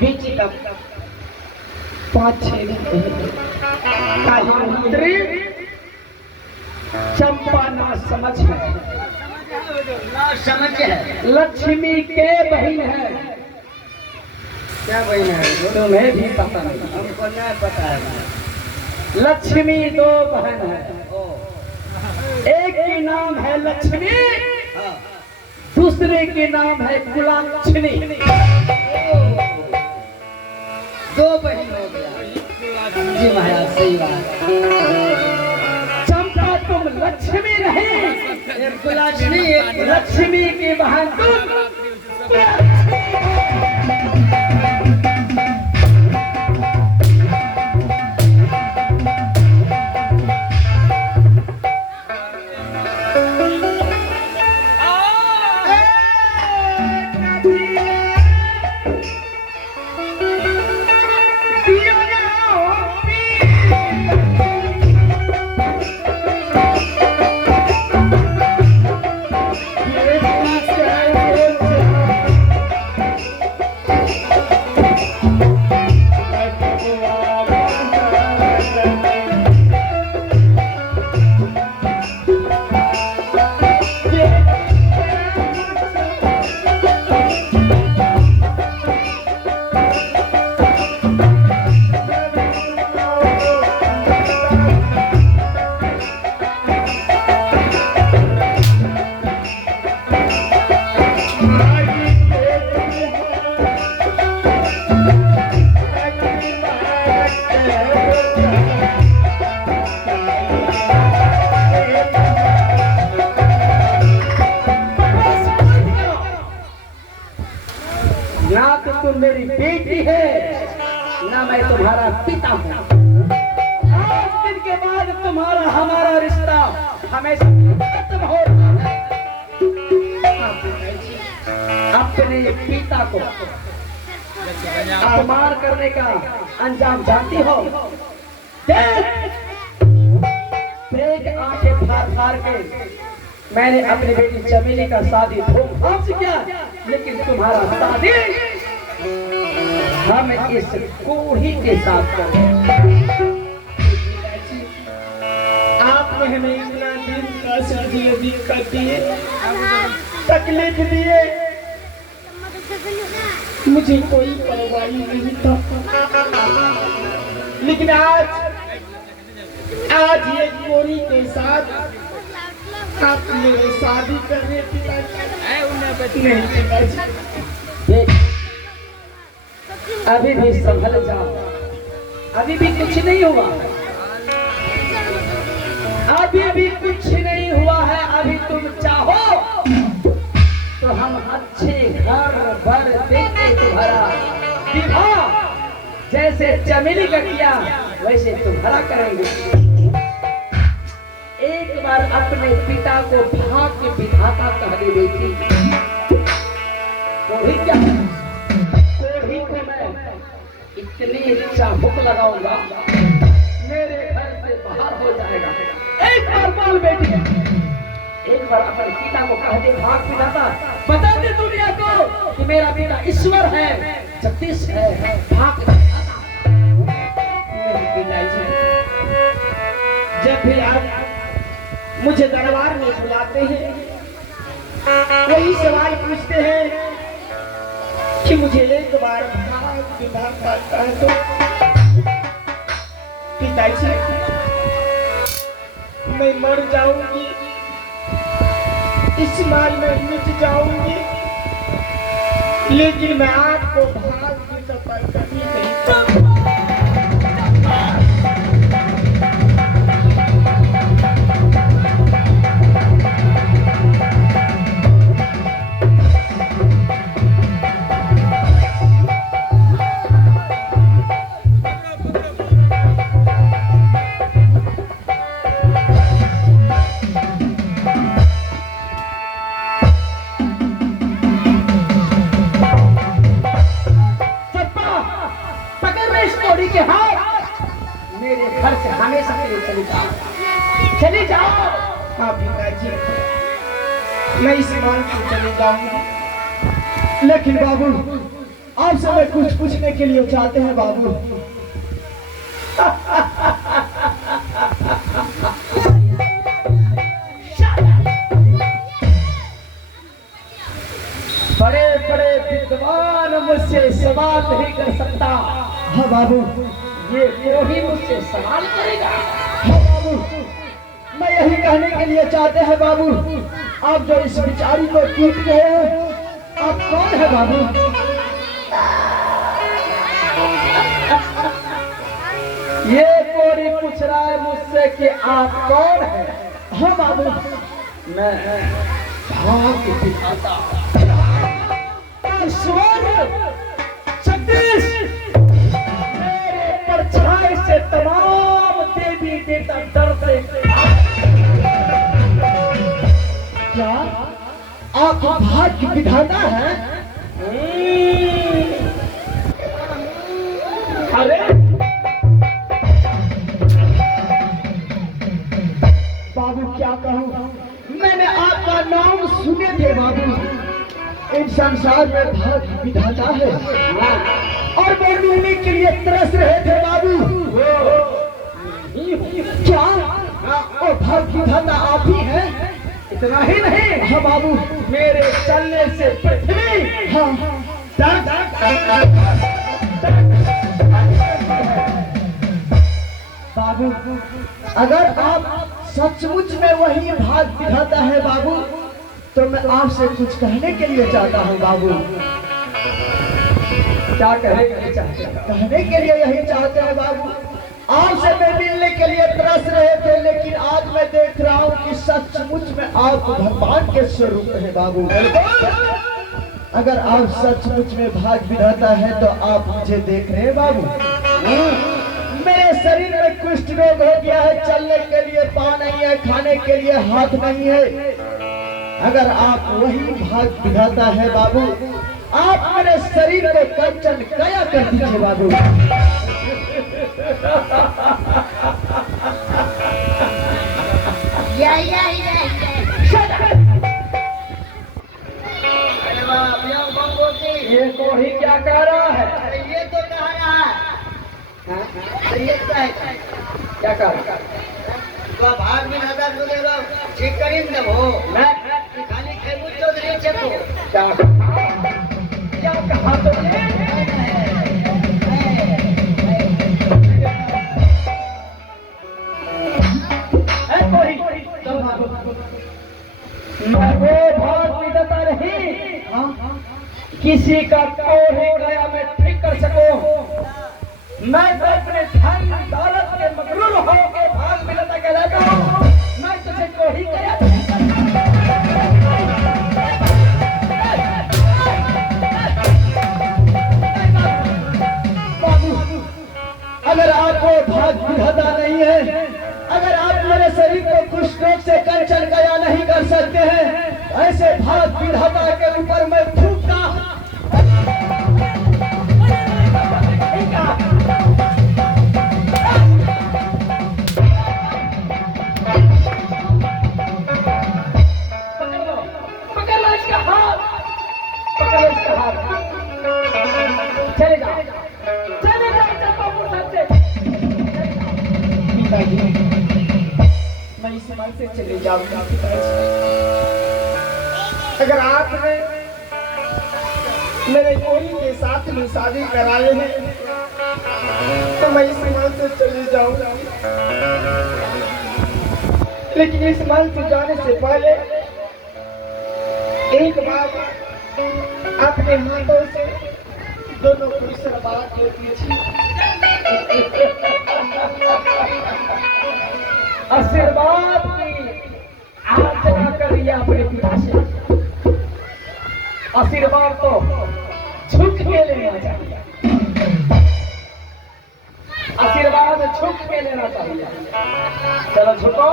बेटी का 5-6 दिन पहले काली चंपा ना समझ है, ना समझ है। लक्ष्मी के बहन है। क्या बहन है? तुम्हें भी पता नहीं? हमको नहीं पता है। लक्ष्मी 2 बहन है। एक के नाम है लक्ष्मी, दूसरे के नाम है कुलाक्षणी। 2 बहन हो गया जी महाराज, सही बात। चंपा तुम लक्ष्मी नहीं, एक कुलाक्षणी, एक लक्ष्मी की बहन तुम। ना तो तुम मेरी बेटी है, ना मैं तुम्हारा पिता हूँ। आज दिन के बाद तुम्हारा हमारा रिश्ता हमेशा खत्म हो रहा है। अपने पिता को अपमान करने का अंजाम जानती हो? देख आंखें फाड़ के मैंने अपनी बेटी चमेली का शादी धूमधाम से किया, लेकिन तुम्हारा शादी हम इस कोढ़ी के साथ करें। आपने हमें इतना दिन का दिक्कत दिए, तकलीफ दिए, मुझे कोई परवाह नहीं था, लेकिन आज ये कोढ़ी के साथ आप मेरे शादी करने पिताजी नहीं पिताजी। अभी भी संभल जाओ, अभी भी कुछ नहीं हुआ, अभी भी कुछ नहीं हुआ है। अभी तुम चाहो तो हम अच्छे घर भर देंगे तुम्हारा विवाह, जैसे चमेली का किया वैसे तुम्हारा करेंगे। एक बार अपने पिता को भाग्य विधाता कह दे बेटी, कोढ़ी क्या है? कोढ़ी को मैं इतनी चाबुक लगाऊंगा मेरे घर से बाहर हो जाएगा। एक बार बोल बेटी, एक बार अपने पिता को कह दे भाग्य विधाता, बता दे दुनिया को कि मेरा बेटा ईश्वर है, जगदीश है, भाग्य विधाता। जब भी आप मुझे दरबार में बुलाते हैं, वही सवाल पूछते हैं कि मुझे एक बार भाग्य विधाता कह दो। पिताजी, मैं मर जाऊंगी, इस माल में मिट जाऊंगी, लेकिन मैं आपको भाग्य विधाता कभी नहीं कहूंगा। मेरे घर से हमेशा के लिए चली जाओ, चली जाओ। हाँ पिताजी, मैं इस मान से चली जाऊंगी, लेकिन बाबू आपसे मैं कुछ पूछने के लिए चाहते हैं बाबू। बड़े बड़े विद्वान मुझसे सवाल नहीं कर सकता। हाँ बाबू। ये कोई मुझसे सवाल करेगा? हाँ बाबू, मैं यही कहने के लिए चाहते हैं बाबू, आप जो इस बिचारी को पीट गए हैं, आप कौन है बाबू? ये कोई पूछ रहा है मुझसे कि आप कौन है? हाँ बाबू। मैं भाग विधाता ईश्वर जगदीश, मेरे परछाई से तमाम देवी देवता डरते। क्या आप भाग्य विधाता हैं? अरे बाबू क्या कहूँ, मैंने आपका नाम सुने थे बाबू। इन संसार में भाग्य विधाता है और वो मिलने के लिए तरस रहे थे बाबू। क्या वो भाग्य विधाता आप ही हैं? इतना ही नहीं, हाँ बाबू। मेरे चलने से पृथ्वी हाँ बाबू, अगर आप सचमुच में वही भाग्य विधाता है बाबू, तो मैं आपसे कुछ कहने के लिए चाहता हूँ बाबू। क्या कहेंगे चाहते हैं? कहने के लिए यही चाहते हैं बाबू, आपसे मैं मिलने के लिए तरस रहे थे, लेकिन आज मैं देख रहा हूँ कि सचमुच में आप भगवान के स्वरूप हैं बाबू। अगर आप सचमुच में भाग्य विधाता है तो आप मुझे देख रहे हैं बाबू। मेरे शरीर में कुष्ठ रोग हो गया है, चलने के लिए पाँव नहीं है, खाने के लिए हाथ नहीं है। अगर आप वही भाग्य विधाता है बाबू, आप मेरे शरीर को कंचन काया कर दीजिए बाबू। ये कोई क्या कह रहा है? ये तो कह रहा है। हाँ? ये क्या है? क्या कह रहा है? तो भाग में नजर सुनेगा ठीक करीम न हो। मैं खाली खेमू चौधरी चको। क्या कहा तुमने? मैं वो भाग विधाता नहीं, किसी का कोई गया मैं ठीक कर सकूं। मैं तो अपने धन दौलत के मगरूर होकर भाग विधाता कहलाता हूं। मैं तुझे कोई गया अगर आप वो भाग्य विधाता नहीं है, अगर आप मेरे शरीर को कुष्ठ रोग से कंचन काया नहीं कर सकते हैं, ऐसे भाग्य विधाता के ऊपर मैं फूंकता। पकड़ लो इसका हाथ, पकड़ लो इसका हाथ। चले जाओ, चले जाओ चंपापुर साहब से। मैं इस मन से चले जाऊंगा पिताजी। अगर आपने मेरे कोई के साथ में शादी कराए हैं तो मैं इस मन से चले जाऊंगा, लेकिन इस मन से जाने से पहले एक बार अपने हाथों से दोनों को आशीर्वाद दे दीजिए। आशीर्वाद की याचना करिए अपने पिता से। आशीर्वाद तो झुक के लेना चाहिए, आशीर्वाद झुक के लेना चाहिए। चलो झुको।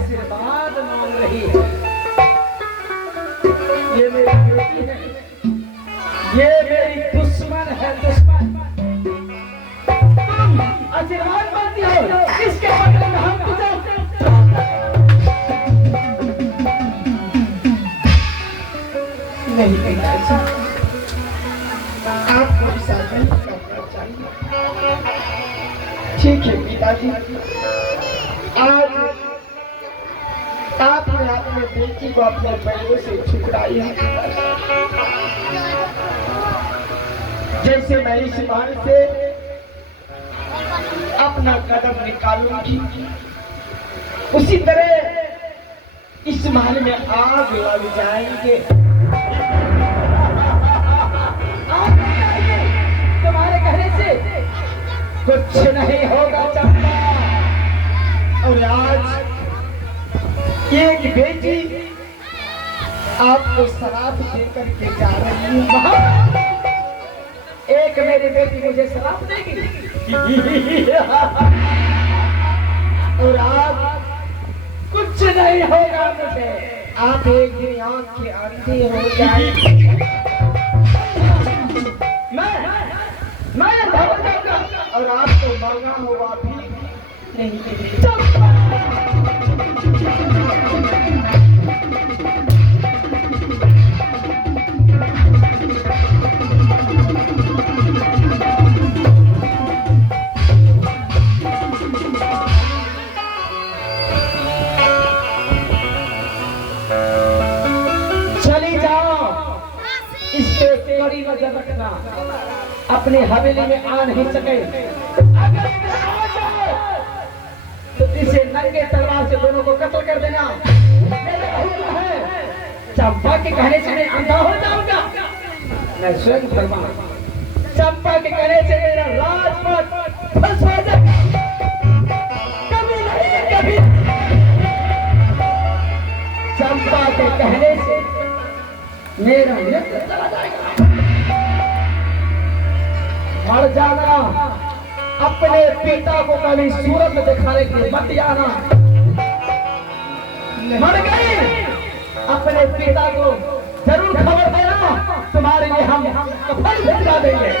आशीर्वाद मांग रही है। ये मेरी बेटी है, ये मेरी दुश्मन है, दुश्मन। तुम आशीर्वाद मांगती हो, इसके बदले में हम तुझे नहीं कहना चाहिए। आपको भी शादी करना चाहिए। ठीक है पिताजी, आज आपने अपने बेटी को अपने पैरों से ठुकराई है। जैसे मैं इस महल से अपना कदम निकालूंगी, उसी तरह इस महल में आग लग जाएंगे। तुम्हारे कहने से कुछ नहीं होगा चंपा। और आज एक बेटी आपको शराब देकर के जा रही है। एक मेरी बेटी मुझे शराब देगी और आप कुछ नहीं होगा मुझे। आप एक दिन आंख के अंधे हो जाएंगे। मैं भवन जाऊंगा और आपको मरना हुआ भी नहीं देंगे। चली जाओ, इस पे कड़ी नजर रखना, अपनी हवेली में आ नहीं सके। अगर आ जाए तो इसे नंगे तलवार से दोनों को कत्ल कर देना। मेरा हुक्म है, चंपा के कहने से मैं अंधा हो जाऊंगा। मैं स्वयं फरमा, चंपा के कहने से मेरा राजपाट फंस हो जाएगा। कभी नहीं कभी चंपा के कहने से मेरा मृत्यु चला जाएगा। मर जाना, अपने पिता को कभी सूरत में दिखाने के लिए मत आना। मर गए, अपने पिता को जरूर खबर देना, तुम्हारे लिए हम कफन भिजवा देंगे।